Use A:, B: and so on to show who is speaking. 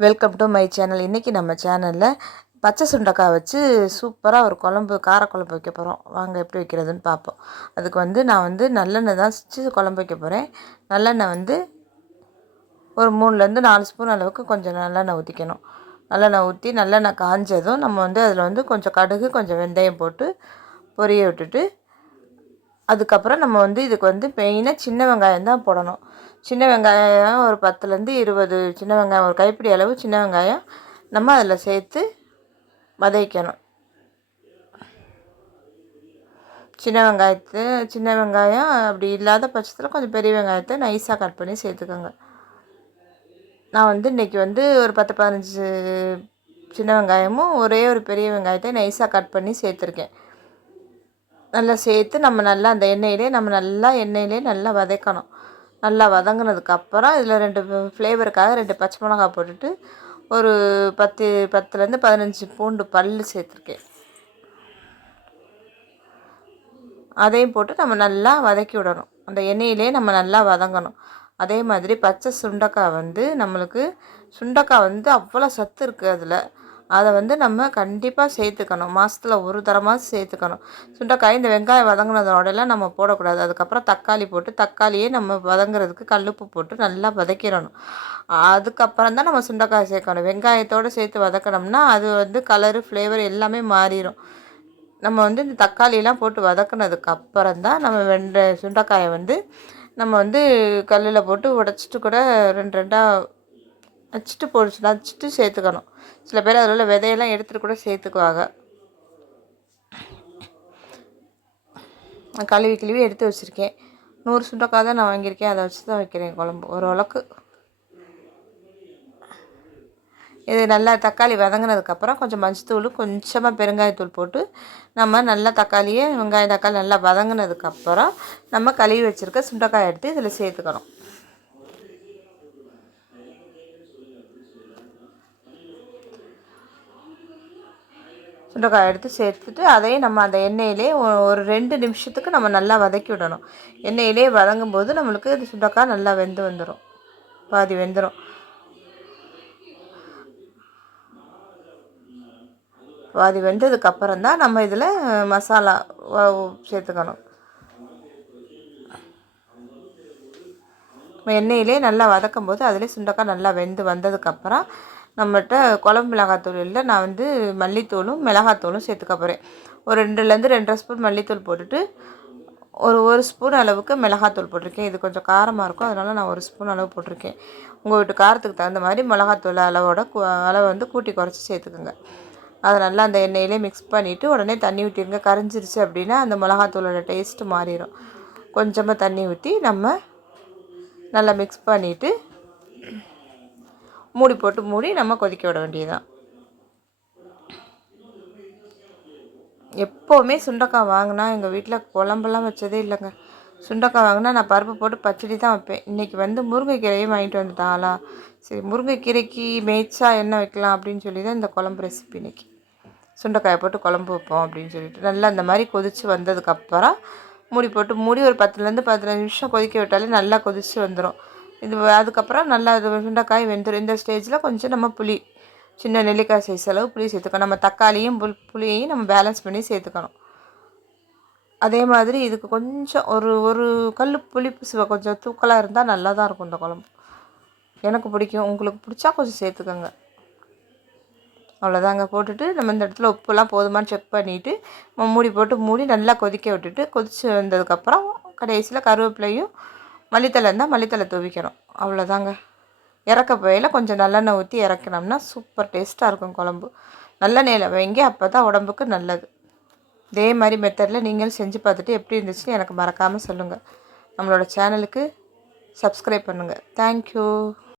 A: Welcome to my channel இன்றைக்கி நம்ம சேனலில் பச்சை சுண்டக்காய் வச்சு சூப்பராக ஒரு குழம்பு காரக்குழம்பு வைக்க போகிறோம் வாங்க எப்படி வைக்கிறதுன்னு பார்ப்போம். அதுக்கு வந்து நான் வந்து நல்லெண்ணெய் தான் வச்சு குழம்பு வைக்க போகிறேன் நல்லெண்ணெய் வந்து ஒரு மூணுலேருந்து நாலு ஸ்பூன் அளவுக்கு கொஞ்சம் நல்லெண்ணெய் ஊற்றிக்கணும் நல்லெண்ணெய் ஊற்றி நல்லெண்ணெய் காஞ்சதும் நம்ம வந்து அதில் வந்து கொஞ்சம் கடுகு கொஞ்சம் வெந்தயம் போட்டு பொரிய விட்டுட்டு அதுக்கப்புறம் நம்ம வந்து இதுக்கு வந்து மெயினாக சின்ன வெங்காயம் தான் போடணும். சின்ன வெங்காயம் ஒரு பத்துலேருந்து இருபது சின்ன வெங்காயம் ஒரு கைப்பிடி அளவு சின்ன வெங்காயம் நம்ம அதில் சேர்த்து வதக்கணும். சின்ன வெங்காயத்து சின்ன வெங்காயம் அப்படி இல்லாத பட்சத்தில் கொஞ்சம் பெரிய வெங்காயத்தை நைஸாக கட் பண்ணி சேர்த்துக்கோங்க. நான் வந்து இன்றைக்கி வந்து ஒரு பத்து பதினஞ்சு சின்ன வெங்காயமும் ஒரே ஒரு பெரிய வெங்காயத்தை நைஸாக கட் பண்ணி சேர்த்துருக்கேன். நல்லா சேர்த்து நம்ம நல்லா அந்த எண்ணெயிலே நம்ம நல்லா எண்ணெயிலே நல்லா வதக்கணும். நல்லா வதங்கினதுக்கப்புறம் இதில் ரெண்டு ஃப்ளேவருக்காக ரெண்டு பச்சை மிளகா போட்டுட்டு ஒரு பத்து பத்துலேருந்து பதினஞ்சு பூண்டு பல் சேர்த்துருக்கேன். அதையும் போட்டு நம்ம நல்லா வதக்கி விடணும். அந்த எண்ணெயிலே நம்ம நல்லா வதங்கணும். அதே மாதிரி பச்சை சுண்டக்காய் வந்து நம்மளுக்கு சுண்டக்காய் வந்து அவ்வளோ சத்து இருக்குது அதில். அதை வந்து நம்ம கண்டிப்பாக சேர்த்துக்கணும். மாதத்தில் ஒரு தரமாக சேர்த்துக்கணும். சுண்டைக்காய் இந்த வெங்காயம் வதங்கினதோடலாம் நம்ம போடக்கூடாது. அதுக்கப்புறம் தக்காளி போட்டு தக்காளியே நம்ம வதங்குறதுக்கு கல்லுப்பு போட்டு நல்லா வதக்கிடணும். அதுக்கப்புறம் தான் நம்ம சுண்டக்காய் சேர்க்கணும். வெங்காயத்தோடு சேர்த்து வதக்கினோம்னா அது வந்து கலரு ஃப்ளேவர் எல்லாமே மாறிடும் நம்ம வந்து இந்த தக்காளியெலாம் போட்டு வதக்கினதுக்கு அப்புறம் தான் நம்ம வெண்டை சுண்டைக்காயை வந்து நம்ம வந்து கல்லில் போட்டு உடச்சிட்டு கூட ரெண்டு ரெண்டாக வச்சுட்டு பொடிச்சு நச்சுட்டு சேர்த்துக்கணும். சில பேர் அதில் உள்ள விதையெல்லாம் எடுத்துகிட்டு கூட சேர்த்துக்குவாங்க. கழுவி கழுவி எடுத்து வச்சுருக்கேன். நூறு சுண்டக்காய் தான் நான் வாங்கியிருக்கேன். அதை வச்சு தான் வைக்கிறேன் குழம்பு. ஓரளவுக்கு இது நல்லா தக்காளி வதங்கினதுக்கப்புறம் கொஞ்சம் மஞ்சத்தூள் கொஞ்சமாக பெருங்காயத்தூள் போட்டு நம்ம நல்லா தக்காளியை வெங்காயம் தக்காளி நல்லா வதங்கினதுக்கப்புறம் நம்ம கழுவி வச்சுருக்க சுண்டைக்காய் எடுத்து இதில் சேர்த்துக்கணும். சுண்டைக்காய் எடுத்து சேர்த்துட்டு அதையும் நம்ம அந்த எண்ணெயிலே ஒரு ரெண்டு நிமிஷத்துக்கு நம்ம நல்லா வதக்கி விடணும். எண்ணெயிலே வதங்கும் போது நம்மளுக்கு இந்த சுண்டைக்காய் நல்லா வெந்து வந்துடும் பாதி வெந்துடும் பாதி வெந்ததுக்கப்புறம் தான் நம்ம இதில் மசாலா சேர்த்துக்கணும். எண்ணெயிலே நல்லா வதக்கும் போது அதிலே சுண்டக்காய் நல்லா வெந்து வந்ததுக்கப்புறம் நம்மகிட்ட குழம்பு மிளகாத்தூள் இல்லை நான் வந்து மல்லித்தூளும் மிளகாத்தூளும் சேர்த்துக்க போகிறேன் ஒரு ரெண்டுலேருந்து ரெண்டரை ஸ்பூன் மல்லித்தூள் போட்டுட்டு ஒரு ஒரு ஸ்பூன் அளவுக்கு மிளகாத்தூள் போட்டிருக்கேன். இது கொஞ்சம் காரமாக இருக்கும் அதனால் நான் ஒரு ஸ்பூன் அளவு போட்டிருக்கேன். உங்கள் வீட்டு காரத்துக்கு தகுந்த மாதிரி மிளகாத்தூள் அளவோட அளவை வந்து கூட்டி குறைச்சி சேர்த்துக்குங்க. அதை நல்லா அந்த எண்ணெயிலே மிக்ஸ் பண்ணிவிட்டு உடனே தண்ணி ஊற்றிடுங்க கரைஞ்சிருச்சு அப்படின்னா அந்த மிளகாத்தூளோட டேஸ்ட்டு மாறிடும் கொஞ்சமாக தண்ணி ஊற்றி நம்ம நல்லா மிக்ஸ் பண்ணிவிட்டு மூடி போட்டு மூடி நம்ம கொதிக்க விட வேண்டியதுதான். எப்போவுமே சுண்டக்காய் வாங்கினா எங்கள் வீட்டில் குழம்பெல்லாம் வச்சதே இல்லைங்க. சுண்டக்காய் வாங்கினா நான் பருப்பு போட்டு பச்சடி தான் வைப்பேன். இன்றைக்கி வந்து முருங்கைக்கீரையும் வாங்கிட்டு வந்துட்டாங்களா சரி முருங்கைக்கீரைக்கு மேய்ச்சா என்ன வைக்கலாம் அப்படின்னு சொல்லி தான் இந்த குழம்பு ரெசிபி இன்றைக்கி சுண்டைக்காயை போட்டு குழம்பு வைப்போம் அப்படின்னு சொல்லிட்டு நல்லா அந்த மாதிரி கொதித்து வந்ததுக்கப்புறம் மூடி போட்டு மூடி ஒரு பத்துலேருந்து பதினஞ்சு நிமிஷம் கொதிக்க விட்டாலே நல்லா கொதித்து வந்துடும் இது அதுக்கப்புறம் நல்லா இது வெண்டைக்காய் வெந்துடும் இந்த ஸ்டேஜில் கொஞ்சம் நம்ம புளி சின்ன நெல்லிக்காய் சைஸ் அளவு புளி சேர்த்துக்கணும். நம்ம தக்காளியும் புல் புளியையும் நம்ம பேலன்ஸ் பண்ணி சேர்த்துக்கணும். அதே மாதிரி இதுக்கு கொஞ்சம் ஒரு ஒரு கல் புளிப்பு சுவை கொஞ்சம் தூக்கலாக இருந்தால் நல்லா தான் இருக்கும் இந்த குழம்பு. எனக்கு பிடிக்கும். உங்களுக்கு பிடிச்சா கொஞ்சம் சேர்த்துக்கோங்க. அவ்வளோதாங்க. போட்டுட்டு நம்ம இந்த இடத்துல உப்புலாம் போதுமான்னு செக் பண்ணிவிட்டு மூடி போட்டு மூடி நல்லா கொதிக்க விட்டுட்டு கொதித்து வந்ததுக்கப்புறம் கடைசியில் கருவேப்பிலையும் மல்லித்தலை இருந்தால் மல்லித்தலை துவிக்கணும். அவ்வளோதாங்க இறக்க போயில் கொஞ்சம் நல்லெண்ணெய் ஊற்றி இறக்கினோம்னா சூப்பர் டேஸ்ட்டாக இருக்கும் குழம்பு. நல்லெண்ணெயில் வைங்க அப்போ தான் உடம்புக்கு நல்லது. இதே மாதிரி மெத்தடில் நீங்களும் செஞ்சு பார்த்துட்டு எப்படி இருந்துச்சுன்னு எனக்கு மறக்காமல் சொல்லுங்கள் நம்மளோட சேனலுக்கு சப்ஸ்கிரைப் பண்ணுங்கள் தேங்க்யூ